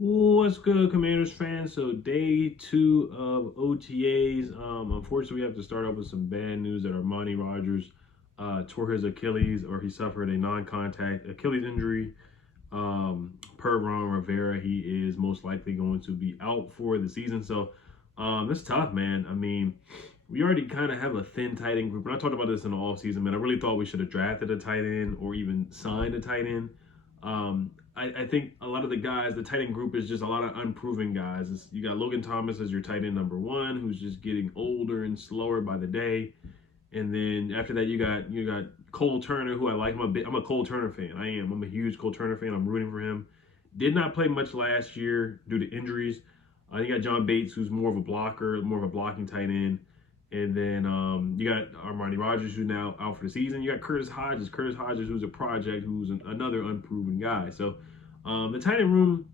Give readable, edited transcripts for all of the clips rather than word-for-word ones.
What's good, Commanders fans? So day two of OTAs. Unfortunately, we have to start off with some bad news that Armani Rodgers tore his Achilles, or he suffered a non-contact Achilles injury. Per Ron Rivera, he is most likely going to be out for the season. So it's tough, man. I mean, we already kind of have a thin tight end group, and I talked about this in the offseason, man. I really thought we should have drafted a tight end or even signed a tight end. I think a lot of the guys, the tight end group is just a lot of unproven guys. You got Logan Thomas as your tight end number one, who's just getting older and slower by the day. And then after that, you got Cole Turner, who I like. I'm a Cole Turner fan. I'm a huge Cole Turner fan. I'm rooting for him. Did not play much last year due to injuries. You got John Bates, who's more of a blocker, more of a blocking tight end. And then you got Armani Rogers, who's now out for the season. You got Curtis Hodges, who's a project, who's another unproven guy. So the tight end room,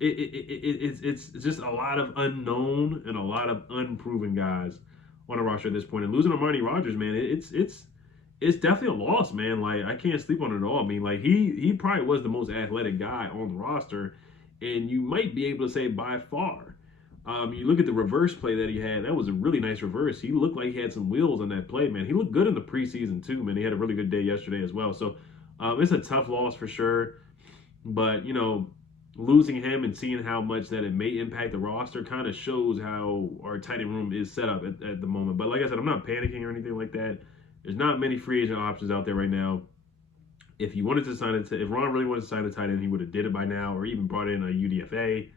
it's just a lot of unknown and a lot of unproven guys on a roster at this point. And losing Armani Rogers, man, it's definitely a loss, man. Like, I can't sleep on it at all. I mean, like, he probably was the most athletic guy on the roster, and you might be able to say by far. You look at the reverse play that he had. That was a really nice reverse. He looked like he had some wheels on that play, man. He looked good in the preseason too, man. He had a really good day yesterday as well. So it's a tough loss for sure. But losing him and seeing how much that it may impact the roster kind of shows how our tight end room is set up at the moment. But like I said, I'm not panicking or anything like that. There's not many free agent options out there right now. If he wanted to sign it, if Ron really wanted to sign a tight end, he would have did it by now, or even brought in a UDFA,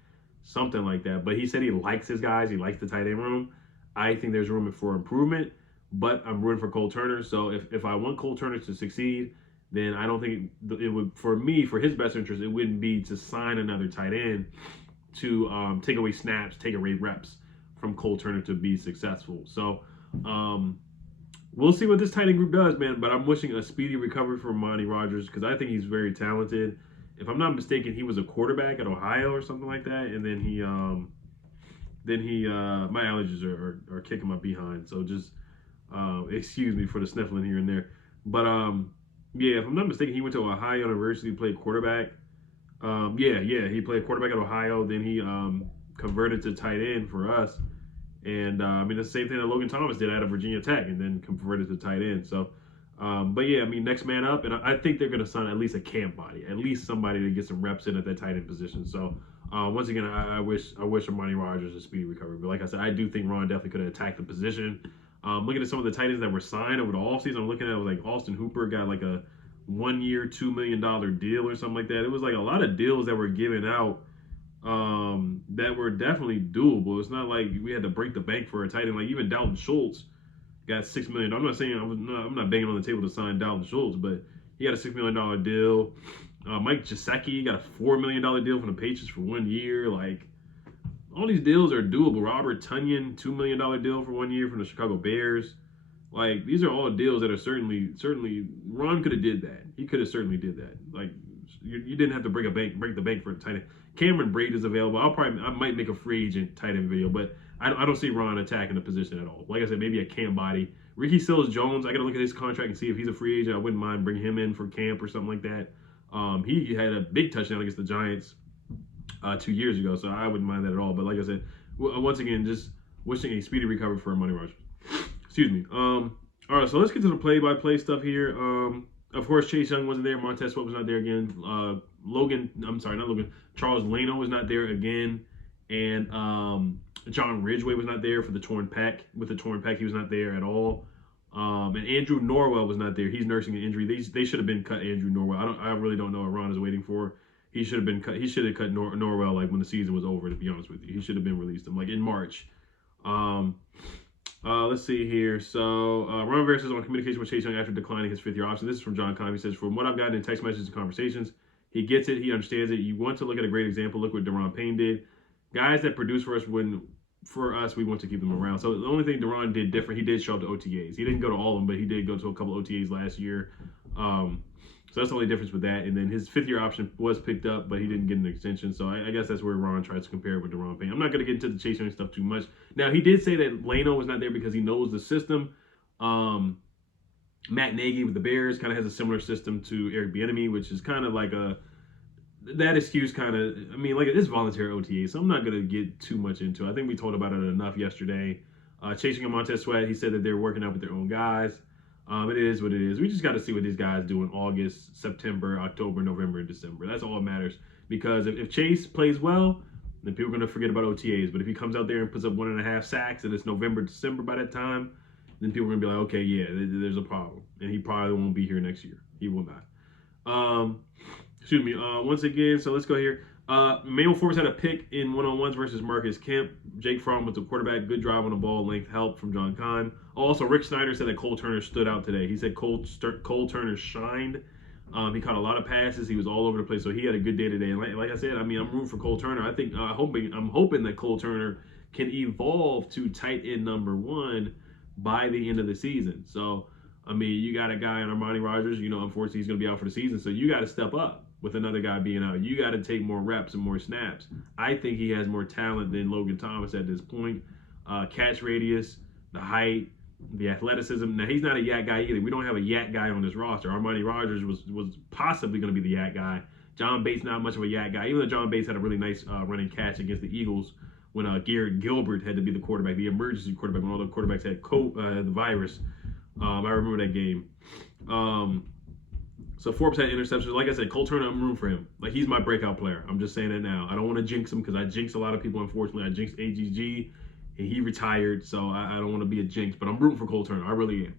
something like that. But he said he likes his guys. He likes the tight end room. I think there's room for improvement, but I'm rooting for Cole Turner. So if I want Cole Turner to succeed, then I don't think it would, for me, for his best interest, it wouldn't be to sign another tight end to take away snaps, take away reps from Cole Turner to be successful. So we'll see what this tight end group does, man. But I'm wishing a speedy recovery for Armani Rogers because I think he's very talented. If I'm not mistaken, he was a quarterback at Ohio or something like that, and then he my allergies are kicking my behind, so just excuse me for the sniffling here and there. But yeah, if I'm not mistaken, he went to Ohio University, played quarterback. Yeah, he played quarterback at Ohio. Then he converted to tight end for us. And I mean, it's the same thing that Logan Thomas did out of Virginia Tech and then converted to tight end. So, but yeah, I mean, next man up. And I think they're going to sign at least a camp body, at least somebody to get some reps in at that tight end position. So, once again, I wish Armani Rogers a speedy recovery. But like I said, I do think Ron definitely could have attacked the position. Looking at some of the tight ends that were signed over the offseason, I'm looking at it, like Austin Hooper got like a 1 year, $2 million deal or something like that. It was like a lot of deals that were given out that were definitely doable. It's not like we had to break the bank for a tight end. Like even Dalton Schultz got $6 million. I'm not saying I'm not banging on the table to sign Dalton Schultz, but he got a $6 million deal. Mike Gesicki got a $4 million deal from the Patriots for 1 year. Like all these deals are doable. Robert Tonyan, $2 million deal for 1 year from the Chicago Bears. Like these are all deals that are certainly Ron could have did that. He could have certainly did that. Like you didn't have to break the bank for a tight end. Cameron Braid is available. I might make a free agent tight end video, but I don't see Ron attacking the position at all. Like I said, maybe a camp body. Ricky Seals Jones, I got to look at his contract and see if he's a free agent. I wouldn't mind bringing him in for camp or something like that. He had a big touchdown against the Giants 2 years ago, so I wouldn't mind that at all. But like I said, once again, just wishing a speedy recovery for Armani Rogers. Excuse me. All right, so let's get to the play-by-play stuff here. Of course, Chase Young wasn't there. Montez Sweat was not there again. Charles Leno was not there again. And John Ridgeway was not there for the torn pec. With the torn pec, he was not there at all. And Andrew Norwell was not there. He's nursing an injury. They should have been cut Andrew Norwell. I really don't know what Ron is waiting for. He should have been cut. He should have cut Norwell like when the season was over. To be honest with you, he should have been released him like in March. Let's see here. So, Ron Rivera says on communication with Chase Young after declining his fifth-year option. This is from John Conn. He says, from what I've gotten in text messages and conversations, he gets it. He understands it. You want to look at a great example. Look what Deron Payne did. Guys that produce for us we want to keep them around. So the only thing Deron did different, he did show up to OTAs. He didn't go to all of them, but he did go to a couple OTAs last year. So that's the only difference with that. And then his fifth-year option was picked up, but he didn't get an extension. So I guess that's where Ron tries to compare it with Deron Payne. I'm not going to get into the Chase Young stuff too much. Now, he did say that Leno was not there because he knows the system. Matt Nagy with the Bears kind of has a similar system to Eric Bieniemy, which is kind of like that excuse kind of, I mean, like it's voluntary OTA, so I'm not gonna get too much into it. I think we talked about it enough yesterday. Chasing a Montez Sweat, he said that they're working out with their own guys. It is what it is. We just got to see what these guys do in August, September, October, November, and December. That's all that matters. Because if Chase plays well, then people are going to forget about OTAs. But if he comes out there and puts up 1.5 sacks and it's November, December by that time, then people are going to be like, okay, yeah, there's a problem. And he probably won't be here next year. He will not. Excuse me. Once again, so let's go here. Manuel Forbes had a pick in one-on-ones versus Marcus Kemp. Jake Fromm was the quarterback. Good drive on the ball. Length help from John Kahn. Also, Rick Snyder said that Cole Turner stood out today. He said Cole Turner shined. He caught a lot of passes. He was all over the place. So he had a good day today. And like I said, I mean, I'm rooting for Cole Turner. I think I'm hoping that Cole Turner can evolve to tight end number 1 by the end of the season. So, I mean, you got a guy in Armani Rogers. Unfortunately, he's going to be out for the season. So you got to step up. With another guy being out, you got to take more reps and more snaps. I think he has more talent than Logan Thomas at this point. Catch radius, the height, the athleticism. Now, he's not a yak guy either. We don't have a yak guy on this roster. Armani Rogers was possibly going to be the yak guy. John Bates, not much of a yak guy, even though John Bates had a really nice running catch against the Eagles when Garrett Gilbert had to be the quarterback, the emergency quarterback, when all the quarterbacks had the virus. I remember that game. So Forbes had interceptions. Like I said, Cole Turner, I'm rooting for him. Like, he's my breakout player. I'm just saying that now. I don't want to jinx him because I jinxed a lot of people, unfortunately. I jinxed AGG, and he retired, so I don't want to be a jinx. But I'm rooting for Cole Turner. I really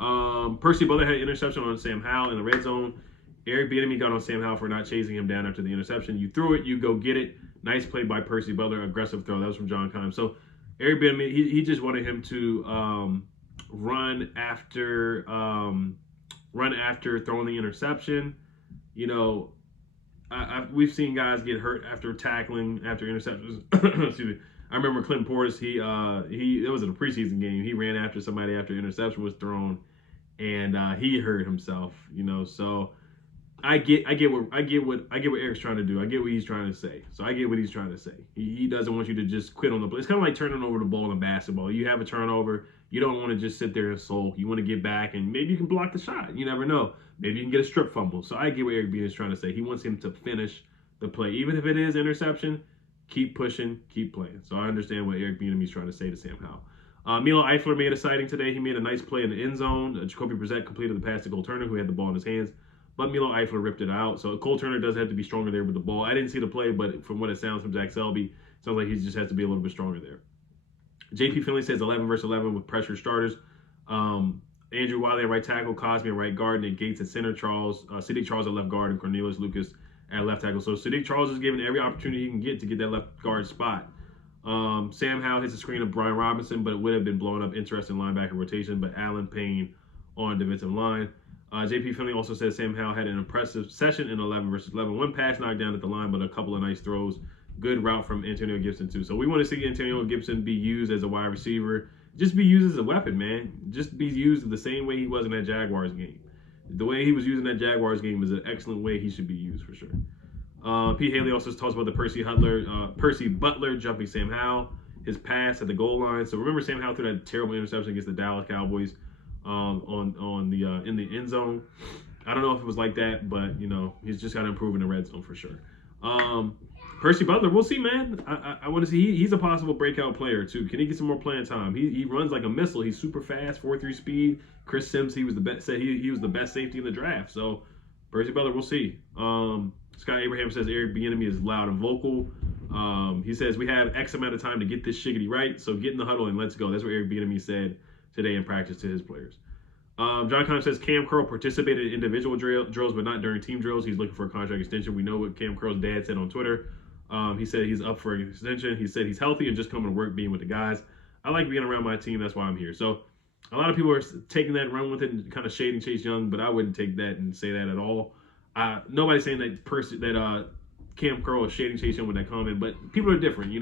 am. Percy Butler had an interception on Sam Howell in the red zone. Eric Bieniemy got on Sam Howell for not chasing him down after the interception. You threw it, you go get it. Nice play by Percy Butler. Aggressive throw. That was from John Keim. So Eric Bieniemy, he just wanted him to run after throwing the interception. We've seen guys get hurt after tackling, after interceptions. Excuse me. I remember Clinton Portis. It was in a preseason game. He ran after somebody after interception was thrown, and he hurt himself. So I get what Eric's trying to do. I get what he's trying to say. So I get what he's trying to say. He doesn't want you to just quit on the play. It's kind of like turning over the ball in basketball. You have a turnover. You don't want to just sit there and sulk. You want to get back, and maybe you can block the shot. You never know. Maybe you can get a strip fumble. So I get what Eric Bieniemy is trying to say. He wants him to finish the play. Even if it is interception, keep pushing, keep playing. So I understand what Eric Bieniemy is trying to say to Sam Howell. Milo Eifler made a sighting today. He made a nice play in the end zone. Jacoby Brissett completed the pass to Cole Turner, who had the ball in his hands. But Milo Eifler ripped it out. So Cole Turner does have to be stronger there with the ball. I didn't see the play, but from what it sounds from Zach Selby, it sounds like he just has to be a little bit stronger there. JP Finley says 11 versus 11 with pressure starters. Andrew Wiley at right tackle, Cosby at right guard, Nick Gates at center, Sadiq Charles at left guard, and Cornelius Lucas at left tackle. So Sadiq Charles is given every opportunity he can get to get that left guard spot. Sam Howell hits a screen of Brian Robinson, but it would have been blown up. Interesting linebacker rotation, but Alan Payne on defensive line. JP Finley also says Sam Howell had an impressive session in 11 versus 11. One pass knocked down at the line, but a couple of nice throws. Good route from Antonio Gibson, too. So we want to see Antonio Gibson be used as a wide receiver. Just be used as a weapon, man. Just be used the same way he was in that Jaguars game. The way he was used in that Jaguars game is an excellent way he should be used, for sure. Pete Haley also talks about the Percy Butler jumping Sam Howell, his pass at the goal line. So remember Sam Howell threw that terrible interception against the Dallas Cowboys in the end zone. I don't know if it was like that, but he's just got to improve in the red zone for sure. Percy Butler, we'll see, man. I want to see. He's a possible breakout player too. Can he get some more playing time? He runs like a missile. He's super fast, 4.3 speed. Chris Sims, he was the best. Said he was the best safety in the draft. So Percy Butler, we'll see. Scott Abraham says Eric Bieniemy is loud and vocal. He says we have X amount of time to get this shiggity right. So get in the huddle and let's go. That's what Eric Bieniemy said today in practice to his players. John Conn says Cam Curl participated in individual drills, but not during team drills. He's looking for a contract extension. We know what Cam Curl's dad said on Twitter. He said he's up for an extension. He said he's healthy and just coming to work, being with the guys. I like being around my team. That's why I'm here. So a lot of people are taking that, run with it, and kind of shading Chase Young, but I wouldn't take that and say that at all. Nobody's saying that Cam Curl is shading Chase Young with that comment, but people are different.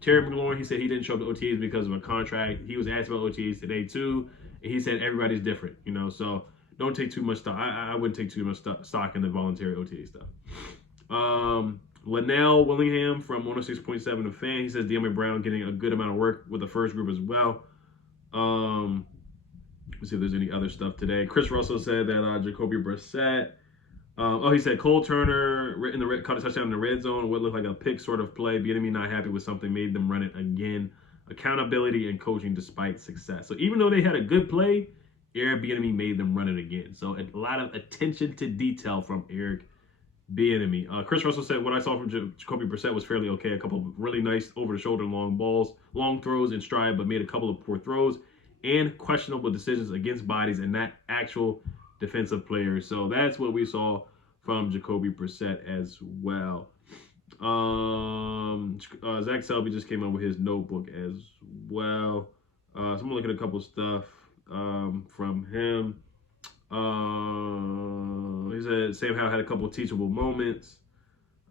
Terry McLaurin, he said he didn't show up to OTAs because of a contract. He was asked about OTAs today too, and he said everybody's different. So don't take too much stock. I wouldn't take too much stock in the voluntary OTA stuff. Linnell Willingham from 106.7 The Fan, he says De'Ami Brown getting a good amount of work with the first group as well. Let's see if there's any other stuff today. Chris Russell said that Jacoby Brissett He said Cole Turner in the caught a touchdown in the red zone. What looked like a pick sort of play. Bieniemy not happy with something, made them run it again. Accountability and coaching despite success. So even though they had a good play, Eric Bieniemy made them run it again. So a lot of attention to detail from Eric Bieniemy. Chris Russell said what I saw from Jacoby Brissett was fairly okay. A couple of really nice over the shoulder long balls, long throws in stride, but made a couple of poor throws and questionable decisions against bodies and not actual defensive players. So that's what we saw from Jacoby Brissett as well. Zach Selby just came up with his notebook as well. So I'm gonna look at a couple stuff from him. He said Sam Howell had a couple of teachable moments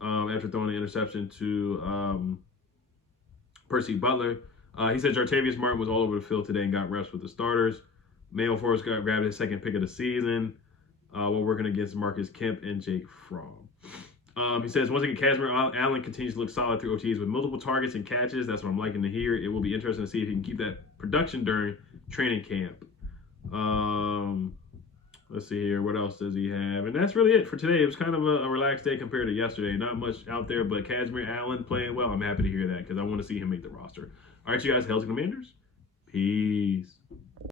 after throwing an interception to Percy Butler. He said Jartavius Martin was all over the field today and got reps with the starters. Manuel Forrest grabbed his second pick of the season while working against Marcus Kemp and Jake Fromm. He says, once again, Casimir Allen continues to look solid through OTAs with multiple targets and catches. That's what I'm liking to hear. It will be interesting to see if he can keep that production during training camp. Let's see here. What else does he have? And that's really it for today. It was kind of a relaxed day compared to yesterday. Not much out there, but Casimir Allen playing well. I'm happy to hear that because I want to see him make the roster. All right, you guys. Hail to Commanders. Peace.